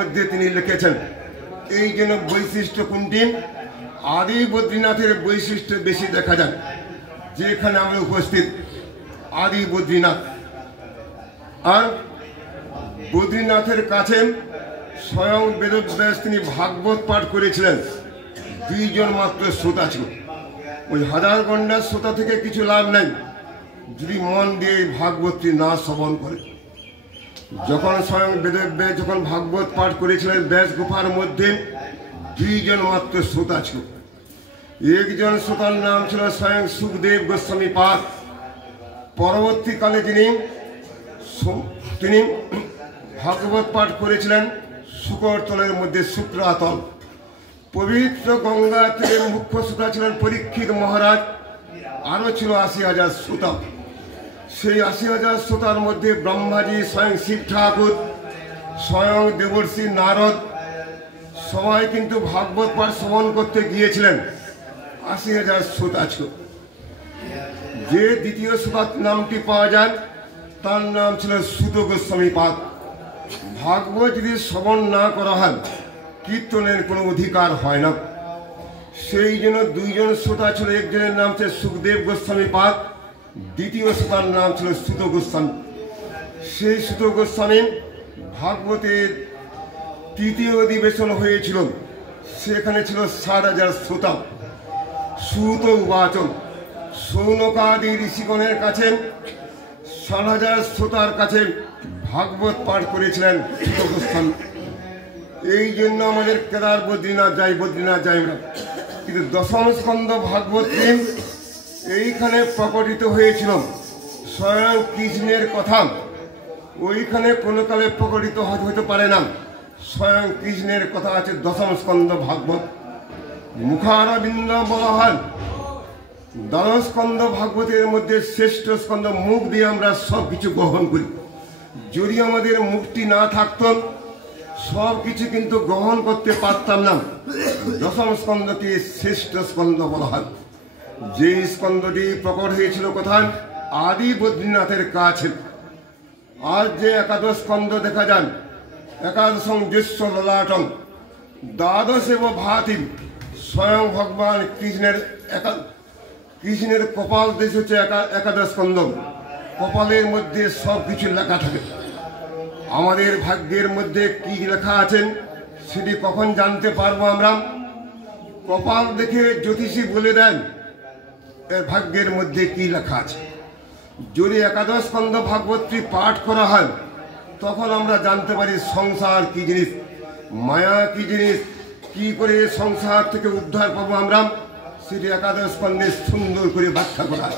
মধ্যে তিনি লিখেছেন এই জন্য বৈশিষ্ট্য কোনটি আদি বদ্রীনাথের বৈশিষ্ট্য বেশি দেখা যায় যেখানে আমরা উপস্থিত আদি বদ্রীনাথ আর বদ্রীনাথের কাছে স্বয়ং বেদব্যাস তিনি ভাগবত পাঠ করেছিলেন দুইজন মাত্র শ্রোতা ছিল ওই হাজার গন্ডার শ্রোতা থেকে কিছু লাভ নাই যদি মন দিয়ে ভাগবতটি না শ্রবণ করে যখন স্বয়ং বেদব্যাস যখন ভাগবত পাঠ করেছিলেন ব্যাস গুফার মধ্যে দুইজন মাত্র শ্রোতা ছিল একজন শ্রোতার নাম ছিল স্বয়ং সুখদেব গোস্বামী পাদ পরবর্তীকালে তিনি ভাগবত পাঠ করেছিলেন শুকরতলের মধ্যে শুক্রাতল পবিত্র গঙ্গা থেকে মুখ্য শ্রোতা ছিলেন পরীক্ষিত মহারাজ আরো ছিল ৮০,০০০ শ্রোতা সেই ৮০,০০০ শ্রোতার মধ্যে ব্রহ্মাজি স্বয়ং শিব ঠাকুর স্বয়ং দেবর্ষি নারদ সবাই কিন্তু ভাগবত পাঠ শ্রবণ করতে গিয়েছিলেন ৮০,০০০ শ্রোতা ছিল যে দ্বিতীয় শ্রোতার নামটি পাওয়া যায় তার নাম ছিল সুত গোস্বামী পাদ ভাগবত যদি শ্রবণ না করা হয় কীর্তনের কোনো অধিকার হয় না সেই জন্য দুইজন শ্রোতা ছিল একজনের নাম ছিল সুখদেব গোস্বামী পাদ দ্বিতীয় শ্রোতার নাম ছিল সুত গোস্বামী সেই সুত গোস্বামী ভাগবতের তৃতীয় অধিবেশন হয়েছিল সেখানে ছিল ৬০,০০০ শ্রোতা সুত উবাচন সৌনকাদি ঋষিগণের কাছে ৬০,০০০ শ্রোতার কাছে ভাগবত পাঠ করেছিলেন সুত গোস্বামী এই জন্য আমাদের কেদার বদ্রীনাথ যাই আমরা কিন্তু দশম স্কন্ধ ভাগবত এইখানে প্রকটিত হয়েছিল স্বয়ং কৃষ্ণের কথা ওইখানে কোনো কালে প্রকটিত হতে পারে না স্বয়ং কৃষ্ণের কথা আছে দশম স্কন্ধ ভাগবত মুখারবিন্দ বলা হয় দ্বাদশ স্কন্ধ ভাগবতের মধ্যে শ্রেষ্ঠ স্কন্ধ মুখ দিয়ে আমরা সব কিছু গ্রহণ করি যদি আমাদের মুখটি না থাকতো সব কিছু কিন্তু গ্রহণ করতে পারতাম না দশম স্কন্ধকে শ্রেষ্ঠ স্কন্ধ বলা হয় যে স্কন্ধটি প্রকট হয়েছিল কোথায় আদি বদ্রীনাথের কাছে আর যে একাদশ স্কন্ধ দেখা যান একাদশং দৃশ্য ললাটং দ্বাদশেব ভাতি স্বয়ং ভগবান কৃষ্ণের কপাল দেশ হচ্ছে একাদশ স্কন্ধ কপালের মধ্যে সব কিছু লেখা থাকে আমাদের ভাগ্যের মধ্যে কি লেখা আছেন সেটি কখন জানতে পারবো আমরা কপাল দেখে জ্যোতিষী বলে দেন এর ভাগ্যের মধ্যে কি লেখা আছে যদি একাদশ স্কন্ধ ভাগবতটি পাঠ করা হয় তখন আমরা জানতে পারি সংসার কি জিনিস মায়া কি জিনিস কি করে সংসার থেকে উদ্ধার পাবো আমরা সেটি একাদশ স্কন্ধে সুন্দর করে ব্যাখ্যা করা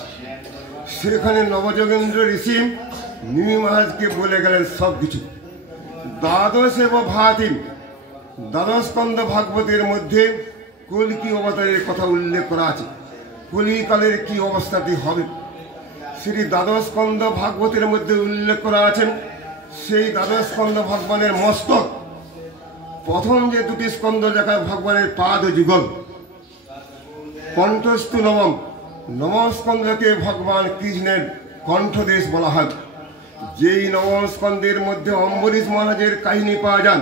সেখানে নবযোগেন্দ্র ঋষি নিমি মহারাজকে বলে গেলেন সব কিছু দ্বাদশ এব ভাতি দ্বাদশ স্কন্ধ ভাগবতের মধ্যে কল্কি অবতারের কথা উল্লেখ করা আছে কলিকালের কি অবস্থাটি হবে সেটি দ্বাদশ স্কন্ধ ভাগবতের মধ্যে উল্লেখ করা আছেন সেই দ্বাদশ স্কন্ধ ভগবানের মস্তক প্রথম যে দুটি স্কন্ধ দেখা ভগবানের পাদ যুগল কণ্ঠস্থু নবম স্কন্ধকে ভগবান কৃষ্ণের কণ্ঠদেশ বলা হয় যেই নবম স্কন্ধের মধ্যে অম্বরীশ মহারাজের কাহিনী পাওয়া যান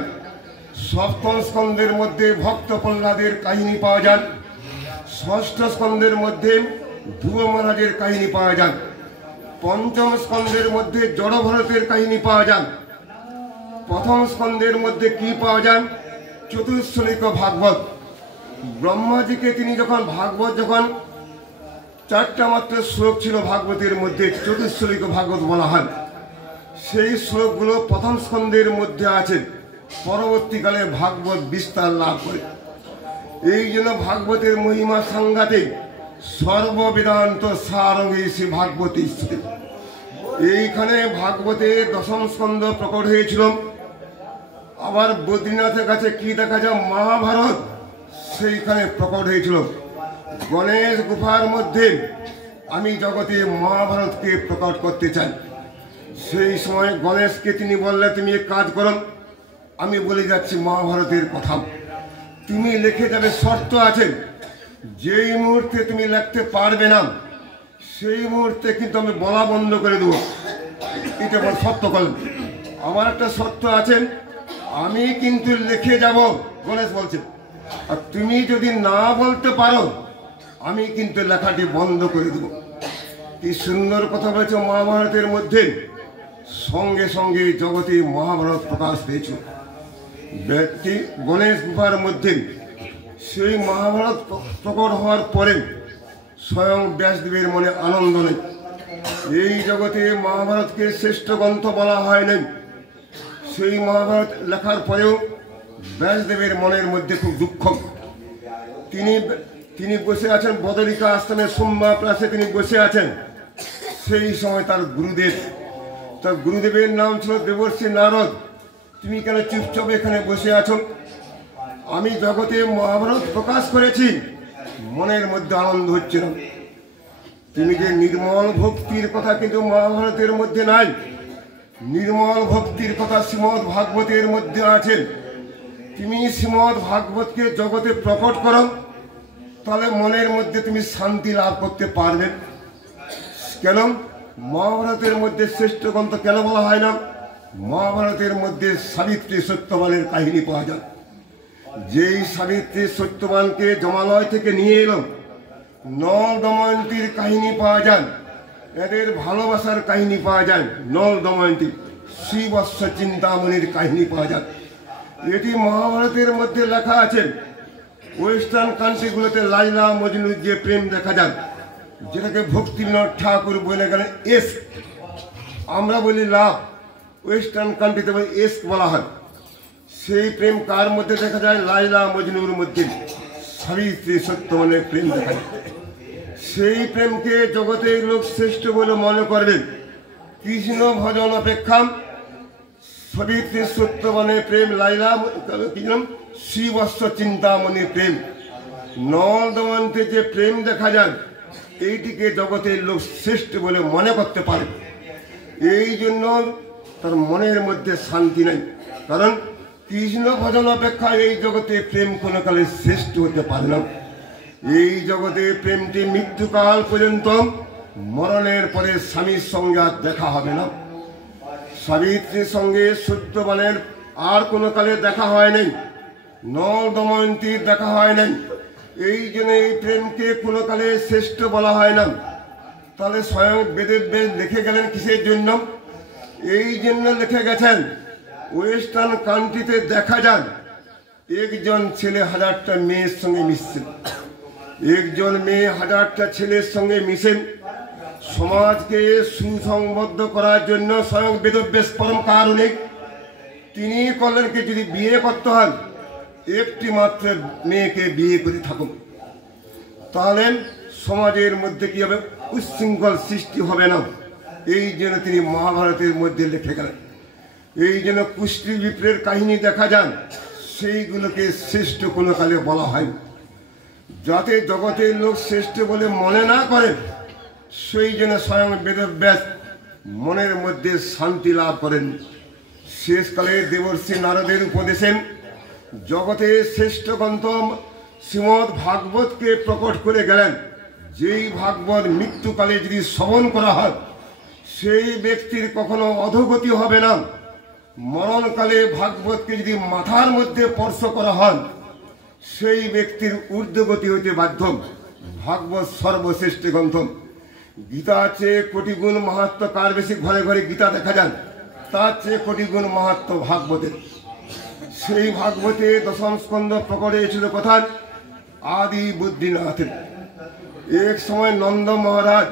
সপ্তম স্কন্ধের মধ্যে ভক্ত প্রহ্লাদের কাহিনী পাওয়া যান ষষ্ঠ স্কন্ধের মধ্যে ধ্রুব মহারাজের কাহিনী পাওয়া যান পঞ্চম স্কন্ধের মধ্যে জড় ভরতের কাহিনী পাওয়া যান প্রথম স্কন্ধের মধ্যে কি পাওয়া যান চতুর্শ্লোক ভাগবত ব্রহ্মাজিকে তিনি যখন ভাগবত যখন 4টা মাত্র শ্লোক ছিল ভাগবতের মধ্যে চতুর্শ্লোক ভাগবত বলা হয় সেই শ্লোকগুলো প্রথম স্কন্ধের মধ্যে আছে পরবর্তীকালে ভাগবত বিস্তার লাভ করে এই জন্য ভাগবতের মহিমা সাংঘাতিক সর্ববেদান্ত সারঙ্গে শ্রী ভাগবতী এইখানে ভাগবতে দশম স্কন্ধ প্রকট হয়েছিল আবার বদ্রীনাথের কাছে কি দেখা যায় মহাভারত সেইখানে প্রকট হয়েছিল গণেশ গুফার মধ্যে আমি জগতে মহাভারতকে প্রকট করতে চাই সেই সময় গণেশকে তিনি বললে তুমি এক কাজ করো আমি বলে যাচ্ছি মহাভারতের কথা তুমি লিখে যাবে শর্ত আছে যেই মুহূর্তে তুমি লিখতে পারবে না সেই মুহূর্তে কিন্তু আমি বলা বন্ধ করে দেবো এটা বল সত্য করলাম আমার একটা শর্ত আছে আমি কিন্তু লিখে যাব, গণেশ বলছে। আর তুমি যদি না বলতে পারো আমি কিন্তু লেখাটি বন্ধ করে দেব। কি সুন্দর কথা বলেছে মহাভারতের মধ্যে। সঙ্গে সঙ্গে জগতে মহাভারত প্রকাশ পেয়েছে ব্যক্তি গণেশ গুহার মধ্যে। সেই মহাভারত প্রকট হওয়ার পরে স্বয়ং ব্যাসদেবের মনে আনন্দ নেই। এই জগতে মহাভারতকে শ্রেষ্ঠ গ্রন্থ বলা হয় নাই। সেই মহাভারত লেখার পরেও ব্যাসদেবের মনের মধ্যে খুব দুঃখ। তিনি বসে আছেন বদরিকা আশ্রমে, সোম্যা প্রাসে তিনি বসে আছেন। সেই সময় তার গুরুদেবের নাম ছিল দেবর্ষি নারদ। তুমি কেন চুপচাপ এখানে বসে আছো? আমি জগতে মহাভারত প্রকাশ করেছি, মনের মধ্যে আনন্দ হচ্ছে না। তুমি যে নির্মল ভক্তির কথা কিন্তু মহাভারতের মধ্যে নাই। নির্মল ভক্তির কথা শ্রীমদ্ ভাগবতের মধ্যে আছে। তুমি শ্রীমদ্ ভাগবতকে জগতে প্রকট করো, তাহলে মনের মধ্যে তুমি শান্তি লাভ করতে পারবে। কেন মহাভারতের মধ্যে শ্রেষ্ঠ গ্রন্থ কেন বলা হয় না? মহাভারতের মধ্যে সাবিত্রী সত্যবানের কাহিনী পাওয়া যায়। যেই সাবিত্রী সত্যবানকে জমালয় থেকে নিয়ে এলো, নল দময়ন্তীর কাহিনী পাওয়া যায়, এদের ভালোবাসার কাহিনী পাওয়া যায়। নল দময়ন্তী শ্রীবৎস চিন্তামণির কাহিনী পাওয়া যায়। এটি মহাভারতের মধ্যে লেখা আছে। ওয়েস্টার্ন কান্ট্রিগুলোতে লাইলা মজনুর যে প্রেম দেখা যায়, যেটাকে ভক্তিবিনোদ ঠাকুর বলে গেলেন এস, আমরা বলি লাভ, ওয়েস্টার্ন কান্ট্রিতে বলি এস বলা হয়। সেই প্রেম কার মধ্যে দেখা যায়? লাইলা মজনুর মধ্যে সাবিত্রী সত্যবানের প্রেম দেখা যায়। সেই প্রেমকে জগতের লোক শ্রেষ্ঠ বলে মনে করবেন। কৃষ্ণ ভজন অপেক্ষা সাবিত্রী সত্যবানের প্রেম, লাইলা শ্রীবৎস চিন্তামণির প্রেম, নল দময়ন্তীর যে প্রেম দেখা যায়, এইটিকে জগতের লোক শ্রেষ্ঠ বলে মনে করতে পারে। এই জন্য তার মনের মধ্যে শান্তি নেই। কারণ কৃষ্ণ ভজন অপেক্ষা এই জগতে প্রেম কোনো কালে শ্রেষ্ঠ হতে পারে না। এই জগতে প্রেমটি মৃত্যুকাল পর্যন্ত, মরণের পরে স্বামীর সঙ্গে আর দেখা হবে না। সাবিত্রীর সঙ্গে সত্যবানের আর কোনো কালে দেখা হয় নাই, নল দময়ন্তীর দেখা হয় নাই। এই জন্য এই প্রেমকে কোনো কালে শ্রেষ্ঠ বলা হয় না। তাহলে স্বয়ং বেদব্যাস লিখে গেলেন কিসের জন্য? এই জন্য লিখে গেছেন, ওয়েস্টার্ন কান্ট্রিতে দেখা যান একজন ছেলে 1000টা মেয়ের সঙ্গে মিশছেন, একজন মেয়ে 1000টা ছেলের সঙ্গে মিশেন। সমাজকে সুসংবদ্ধ করার জন্য স্বয়ং বেদব্যাস পরম কারণিক তিনি করলেন কি, যদি বিয়ে করতে হয় একটি মাত্র মেয়েকে বিয়ে করে থাকুন, তাহলে সমাজের মধ্যে কি হবে? উচ্ছৃঙ্খল সৃষ্টি হবে না। এই জন্য তিনি মহাভারতের মধ্যে লিখে গেলেন। এই জন্য কুষ্টি বিপ্রের কাহিনী দেখা যান, সেইগুলোকে শ্রেষ্ঠ কোনো কালে বলা হয়, যাতে জগতের লোক শ্রেষ্ঠ বলে মনে না করে। সেই জন্য স্বয়ং বেদব্যাস মনের মধ্যে শান্তি লাভ করেন। শেষকালে দেবর্ষি নারদের উপদেশে জগতে শ্রেষ্ঠ গ্রন্থ শ্রীমদ্ ভাগবতকে প্রকট করে গেলেন। যেই ভাগবত মৃত্যুকালে যদি শ্রবণ করা হয়, সেই ব্যক্তির কখনো অধোগতি হবে না। মরণকালে ভাগবতকে যদি মাথার মধ্যে স্পর্শ করা হয়, সেই ব্যক্তির ঊর্ধ্বগতি হইতে বাধ্য। ভাগবত সর্বশ্রেষ্ঠ গ্রন্থ। গীতার চেয়ে কোটি গুণ মাহাত্ম্য কার বেশি? ঘরে ঘরে গীতা দেখা যান, তার চেয়ে কোটি গুণ মাহাত্ম্য ভাগবতের। সেই ভাগবতে দশম স্কন্ধ প্রকট হয়েছিল কোথায়? আদি বুদ্ধিনাথের। এক সময় নন্দ মহারাজ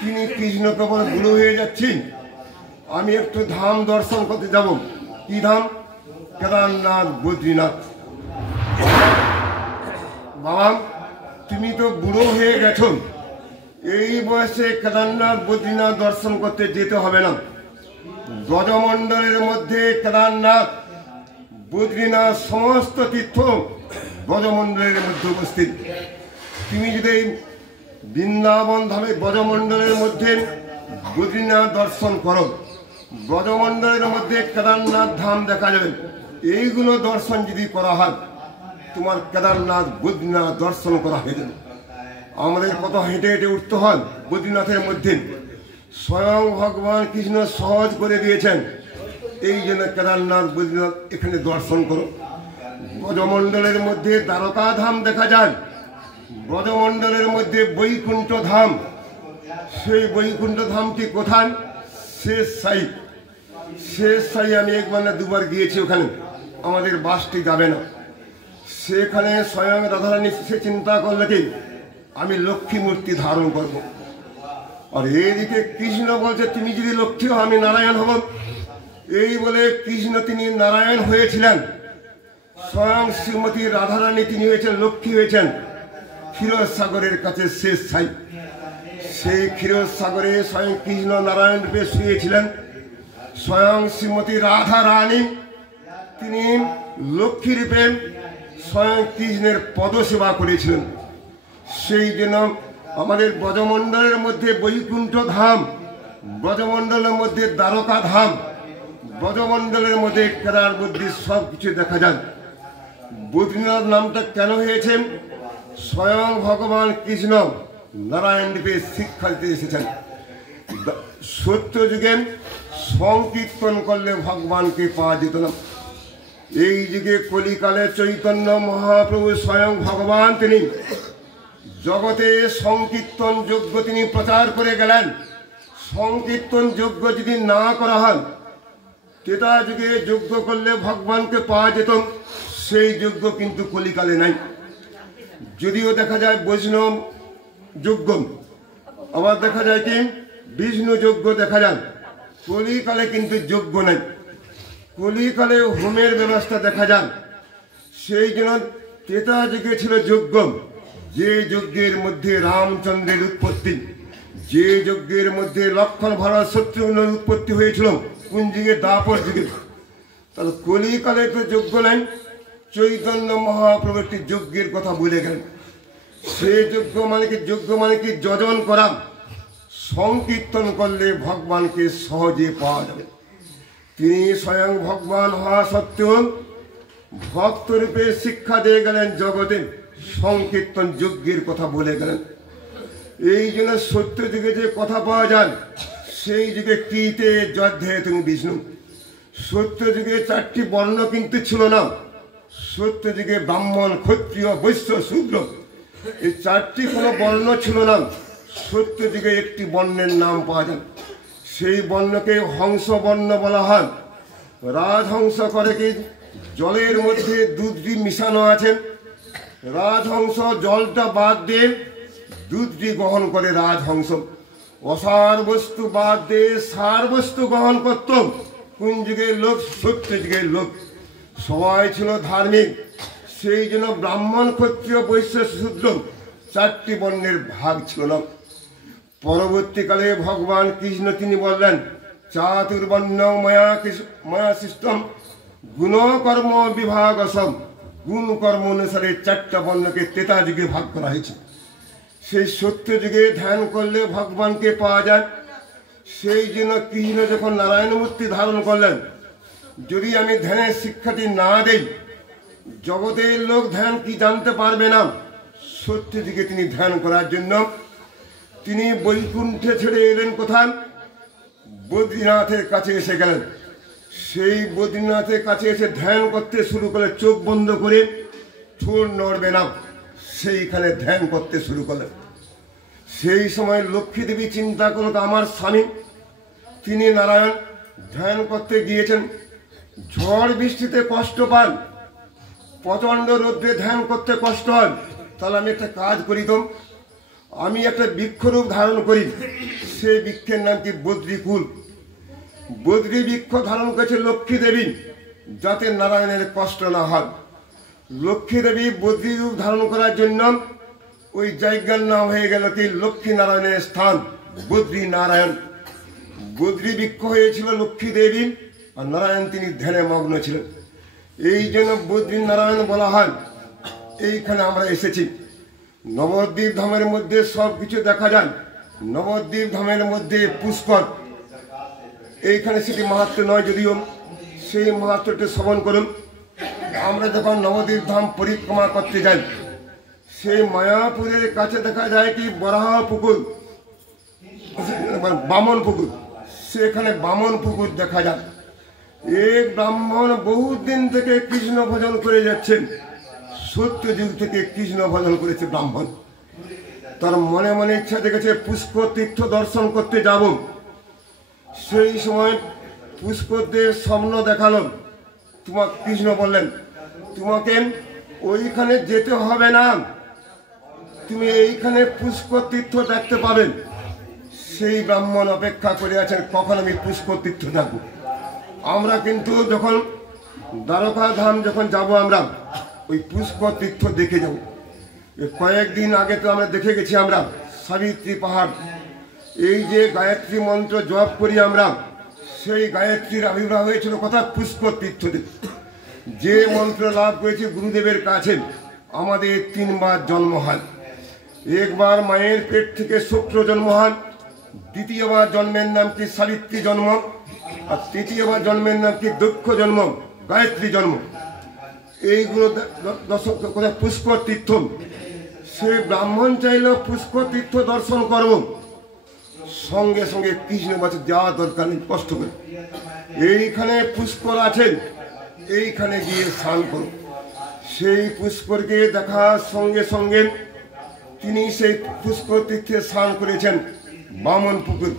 তিনি কৃষ্ণকে বলে বুড়ো হয়ে যাচ্ছেন, আমি একটু ধাম দর্শন করতে যাব। কি ধাম? কেদারনাথ, বদ্রীনাথ। বাবা তুমি তো বুড়ো হয়ে গেছো, এই বয়সে কেদারনাথ বদ্রীনাথ দর্শন করতে যেতে হবে না। ব্রজমণ্ডলের মধ্যে কেদারনাথ, বদ্রীনাথ সমস্ত তীর্থ ব্রজমণ্ডলের মধ্যে উপস্থিত। তুমি যদি বৃন্দাবন ধামে ব্রজমণ্ডলের মধ্যে বদ্রীনাথ দর্শন করো, ব্রজমণ্ডলের মধ্যে কেদারনাথ ধাম দেখা যাবে। এইগুলো দর্শন যদি করা হয়, তোমার কেদারনাথ বদ্রীনাথ দর্শন করা হয়ে যাবে। আমাদের কত হেঁটে হেঁটে উঠতে হয় বদ্রীনাথের মধ্যে। স্বয়ং ভগবান কৃষ্ণ সহজ করে দিয়েছেন। এই জন্য কেদারনাথ বদ্রীনাথ এখানে দর্শন করো। ব্রজমণ্ডলের মধ্যে দ্বারকা ধাম দেখা যায়, ব্রজমণ্ডলের মধ্যে বৈকুণ্ঠ ধাম। সেই বৈকুণ্ঠ ধামটি কোথায়? শেষ সাই। শেষ সাই আমি একবার না দুবার গিয়েছি, ওখানে আমাদের বাসটি যাবে না। সেখানে স্বয়ং রাধারানী সে চিন্তা করলে কি আমি লক্ষ্মী মূর্তি ধারণ করব। আর এইদিকে কৃষ্ণ বলছে তুমি যদি লক্ষ্মী হও আমি নারায়ণ হব। এই বলে কৃষ্ণ তিনি নারায়ণ হয়েছিলেন, স্বয়ং শ্রীমতী রাধারানী তিনি হয়েছেন লক্ষ্মী হয়েছেন ক্ষীর সাগরের কাছে শেষ ছাই। সেই ক্ষীর সাগরে স্বয়ং কৃষ্ণ নারায়ণ রূপে শুয়েছিলেন। স্বয়ং শ্রীমতী রাধা রানী তিনি লক্ষ্মী রূপে স্বয়ং কৃষ্ণের পদসেবা করেছিলেন। সেই জন্য আমাদের ব্রজমণ্ডলের মধ্যে বৈকুণ্ঠ ধাম, ব্রজমণ্ডলের মধ্যে দ্বারকা ধাম, ব্রজমণ্ডলের মধ্যে কেদার বদ্রী সব কিছু দেখা যায়। বদ্রীনাথ নামটা কেন হয়েছে? স্বয়ং ভগবান কৃষ্ণ নারায়ণ রূপে শিক্ষা দিতে এসেছেন। সত্য যুগে সংকীর্তন করলে ভগবানকে পাওয়া যেত না। এই যুগে কলিকালে চৈতন্য মহাপ্রভু স্বয়ং ভগবান তিনি জগতে সংকীর্তন যজ্ঞ তিনি প্রচার করে গেলেন। সংকীর্তন যজ্ঞ যদি না করা হয়, ত্রেতা যুগে যজ্ঞ করলে ভগবানকে পাওয়া যেত, সেই যজ্ঞ কিন্তু কলিকালে নাই। যদিও দেখা যায় বৈষ্ণব যজ্ঞ, আবার দেখা যায় কি বিষ্ণু যজ্ঞ দেখা যায়, কলিকালে কিন্তু যজ্ঞ নাই। কলিকালে হোমের ব্যবস্থা দেখা যায়। সেই জন্য ত্রেতা যুগে ছিল যজ্ঞ, যে যজ্ঞের মধ্যে রামচন্দ্রের উৎপত্তি, যে যজ্ঞের মধ্যে লক্ষণ ভরত শত্রুঘ্নের উৎপত্তি হয়েছিল কোন যুগে? দ্বাপর যুগে। তাহলে কলিকালে তো যজ্ঞ নাই। চৈতন্য মহাপ্রভু একটি যজ্ঞের কথা বলে গেলেন। সে যজ্ঞ মানে কি? যজ্ঞ মানে কি? যজন করা। সংকীর্তন করলে ভগবানকে সহজে পাওয়া যাবে। তিনি স্বয়ং ভগবান হওয়া সত্ত্বেও ভক্ত রূপে শিক্ষা দিয়ে গেলেন জগতে, সংকীর্তন যজ্ঞের কথা বলে গেলেন। এই জন্য সত্য যুগে যে কথা পাওয়া যায়, সেই যুগে কীতে যদ্ধে তুমি বিষ্ণু। সত্য যুগে চারটি বর্ণ কিন্তু ছিল না। সত্য যুগে ব্রাহ্মণ, ক্ষত্রিয়, বৈশ্য, শূদ্র এই চারটি কোনো বর্ণ ছিল না। সত্য যুগে একটি বর্ণের নাম পাওয়া যায়, সেই বর্ণকে হংস বর্ণ বলা হয়। রাজহংস করে কি? জলের মধ্যে দুধটি মিশানো আছে, রাজহংস জলটা বাদ দিয়ে দুধটি গ্রহণ করে রাজহংস। অসার বস্তু বাদ দিয়ে সার বস্তু গ্রহণ করত কোন যুগের লোক? সত্য যুগের লোক। সবাই ছিল ধার্মিক। সেই জন্য ব্রাহ্মণ, ক্ষত্রিয়, বৈশ্য, শূদ্র চারটি বর্ণের ভাগ ছিল না। পরবর্তীকালে ভগবান কৃষ্ণ তিনি বললেন চাতুর্বর্ণ ময়া সৃষ্টম গুণকর্ম বিভাগসম। গুণ কর্ম অনুসারে চারটা বর্ণকে ত্রেতা যুগে ভাগ করা হয়েছে। সেই সত্য যুগে ধ্যান করলে ভগবানকে পাওয়া যায়। সেই জন্য কৃষ্ণ যখন নারায়ণ মূর্তি ধারণ করলেন, যদি আমি ধ্যানের শিক্ষাটি না দেই, জগতের লোক ধ্যান কি জানতে পারবে না। সত্য যুগে তিনি ধ্যান করার জন্য তিনি বৈকুণ্ঠে ছেড়ে এলেন কোথায়? বদ্রীনাথের কাছে এসে গেলেন। সেই বদ্রীনাথের কাছে এসে ধ্যান করতে শুরু করে, চোখ বন্ধ করে, ঠোঁট নড়বে না, সেইখানে ধ্যান করতে শুরু করলেন। সেই সময় লক্ষ্মী দেবী চিন্তা করল আমার স্বামী তিনি নারায়ণ, ধ্যান করতে গিয়েছেন, ঝড় বৃষ্টিতে কষ্ট পান, প্রচণ্ড রৌদ্রে ধ্যান করতে কষ্ট হয়, তাহলে আমি একটা কাজ করি, তো আমি একটা বৃক্ষরূপ ধারণ করি। সেই বৃক্ষের নাম কি? বদ্রীকুল। বদ্রী বৃক্ষ ধারণ করেছে লক্ষ্মী দেবী, যাতে নারায়ণের কষ্ট না হয়। লক্ষ্মী দেবী বদ্রী রূপ ধারণ করার জন্য ওই জায়গার নাম হয়ে গেল কি? লক্ষ্মী নারায়ণের স্থান, বদ্রী নারায়ণ। বদ্রী বৃক্ষ হয়েছিল লক্ষ্মী দেবী, আর নারায়ণ তিনি ধ্যানে মগ্ন ছিলেন। এই জন্য বদ্রী নারায়ণ বলা হয়। এইখানে আমরা এসেছি। নবদ্বীপ ধামের মধ্যে সব কিছু দেখা যায়। নবদ্বীপ ধামের মধ্যে পুষ্কর, এইখানে সেটি মাহাত্ম নয়, যদিও সেই মাহাত্মটি শ্রবণ করুন। আমরা যখন নবদ্বীপ ধাম পরিক্রমা করতে যাই, সেই মায়াপুরের কাছে দেখা যায় কি বরাহ পুকুর, বামন পুকুর, সেখানে বামন পুকুর দেখা যায়। এক ব্রাহ্মণ বহুত দিন থেকে কৃষ্ণ ভজন করে যাচ্ছেন, সত্যযুগ থেকে কৃষ্ণ ভজন করেছে ব্রাহ্মণ। তার মনে মনে ইচ্ছা দেখেছে পুষ্কর তীর্থ দর্শন করতে যাব। সেই সময় পুষ্করদেব স্বপ্ন দেখালো, তোমাকে কৃষ্ণ বললেন তোমাকে ওইখানে যেতে হবে না, তুমি এইখানে পুষ্কর তীর্থ দেখতে পাবেন। সেই ব্রাহ্মণ অপেক্ষা করে আছেন কখন আমি পুষ্কর তীর্থ দেখব। আমরা কিন্তু যখন দ্বারকা ধাম যখন যাব আমরা ওই পুষ্কর তীর্থ দেখে যাব। কয়েকদিন আগে তো আমরা দেখে গেছি আমরা সাবিত্রী পাহাড়, এই যে গায়ত্রী মন্ত্র জপ করি আমরা, সেই গায়ত্রীর আবির্ভাব হয়েছিল কোথায়? পুষ্কর তীর্থতে। যে মন্ত্র লাভ করেছি গুরুদেবের কাছে, আমাদের 3 বার জন্ম হয়। একবার মায়ের পেট থেকে শুক্র জন্ম হয়, দ্বিতীয়বার জন্মের নাম কি সাবিত্রী জন্ম, আর তৃতীয়বার জন্মের নাম কি দক্ষ জন্ম, গায়ত্রী জন্ম। এইগুলো কোথায়? পুষ্কর তীর্থ। সে ব্রাহ্মণ চাইল পুষ্কর তীর্থ দর্শন করব, সঙ্গে সঙ্গে কৃষ্ণ বলছে যাওয়া দরকার নেই, কষ্ট করে এইখানে পুষ্কর আছেন, এইখানে গিয়ে স্নান করো। সেই পুষ্করকে দেখার সঙ্গে সঙ্গে তিনি সেই পুষ্কর তীর্থে স্নান করেছেন বামন পুকুর।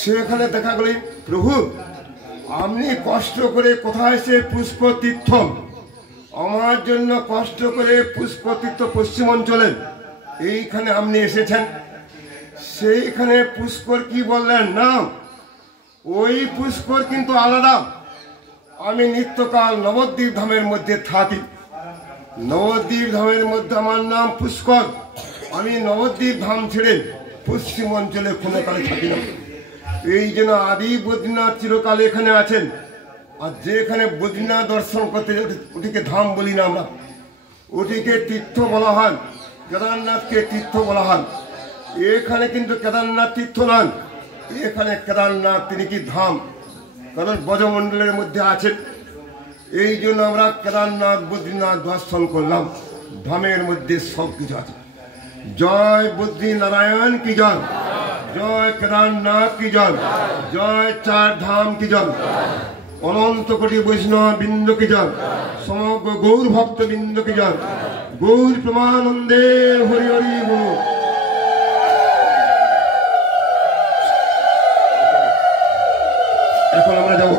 সেখানে দেখা গেল প্রভু আপনি কষ্ট করে কোথায় সে পুষ্কর তীর্থ, আমার জন্য কষ্ট করে পুষ্কর তীর্থ পশ্চিম অঞ্চলে এইখানে আপনি এসেছেন। সেইখানে পুষ্কর কি বললেন না, ওই পুষ্কর কিন্তু আলাদা। আমি নিত্যকাল নবদ্বীপ ধামের মধ্যে থাকি, নবদ্বীপ ধামের মধ্যে আমার নাম পুষ্কর। আমি নবদ্বীপ ধাম ছেড়ে পশ্চিম অঞ্চলে কোনো কালে থাকি না। এই জন্য আদি বদ্রীনাথ চিরকাল এখানে আছেন। আর যেখানে বদ্রীনাথ দর্শন করতে ওটিকে ধাম বলি না আমরা, ওটিকে তীর্থ বলা হয়, কেদারনাথকে তীর্থ বলা হয়। এখানে কিন্তু কেদারনাথ তীর্থ নন, এখানে কেদারনাথ তিনি কি ধাম, কারণ ব্রজমণ্ডলের মধ্যে আছেন। এই জন্য আমরা কেদারনাথ বদ্রীনাথ দর্শন করলাম, ধামের মধ্যে সব কিছু আছে। জয় বদ্রী নারায়ণ কি জয়, জয় কেদারনাথ কি জয়, জয় 4 ধাম কি জয়, অনন্ত কোটি বৈষ্ণব বৃন্দ কি জয়, সমগ্র গৌর ভক্ত বৃন্দ কি জয়, গৌর প্রমানন্দে হরি হরি বল। এখন আমরা যাব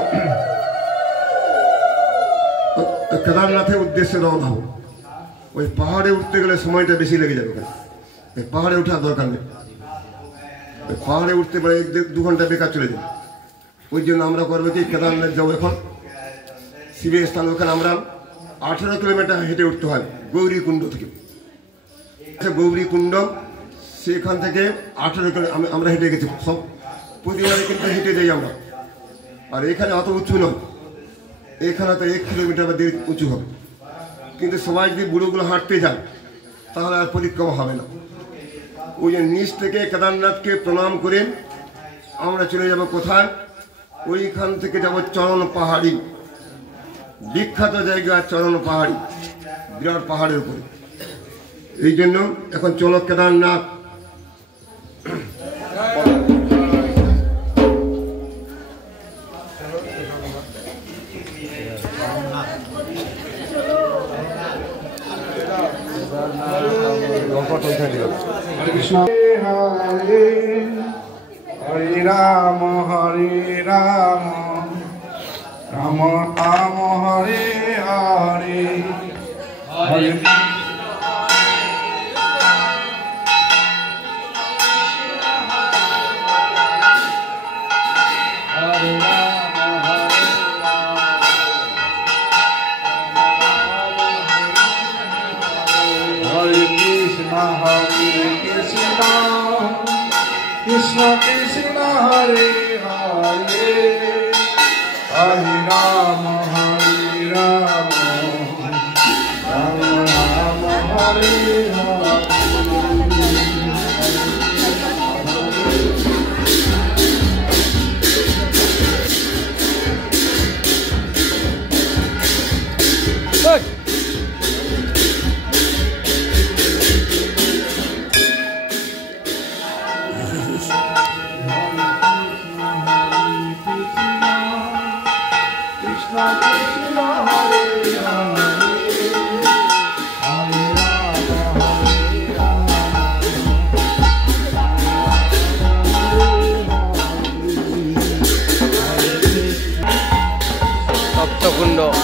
কেদারনাথের উদ্দেশ্যে রওনা হব। ওই পাহাড়ে উঠতে গেলে সময়টা বেশি লেগে যাবে, ওই পাহাড়ে ওঠার দরকার নেই। ওই পাহাড়ে উঠতে পারে 1-2 ঘন্টা বেকার চলে যাবে। ওই জন্য আমরা করবো কি কেদারনাথ যাবো এখন শিবের স্থান, ওখানে আমরা 18 কিলোমিটার হেঁটে উঠতে হয় গৌরী কুণ্ড থেকে। গৌরী কুণ্ড সেখান থেকে 18 কিলোমিটার আমরা হেঁটে গেছি সব, প্রতিবারে কিন্তু হেঁটে যাই আমরা। আর এখানে অত উঁচু নয়, এখানে তো 1 কিলোমিটার বা 1.5 উঁচু হবে। কিন্তু সবাই যদি বুড়োগুলো হাঁটতে যায় তাহলে আর পরিক্রমা হবে না। ওই যে নিচ থেকে কেদারনাথকে প্রণাম করে আমরা চলে যাব কোথায়? ওইখান থেকে যাব চরণ পাহাড়ি, বিখ্যাত জায়গা চরণ পাহাড়ি, বিরাট পাহাড়ের উপরে। এই জন্য এখন চলো Kedarnath. Krishna Hare Hare Ram Ram Ram Hare Hare Hare Krishna Krishna Hare Hare Hare Rama Rama Rama Hare Hare ভূখণ্ড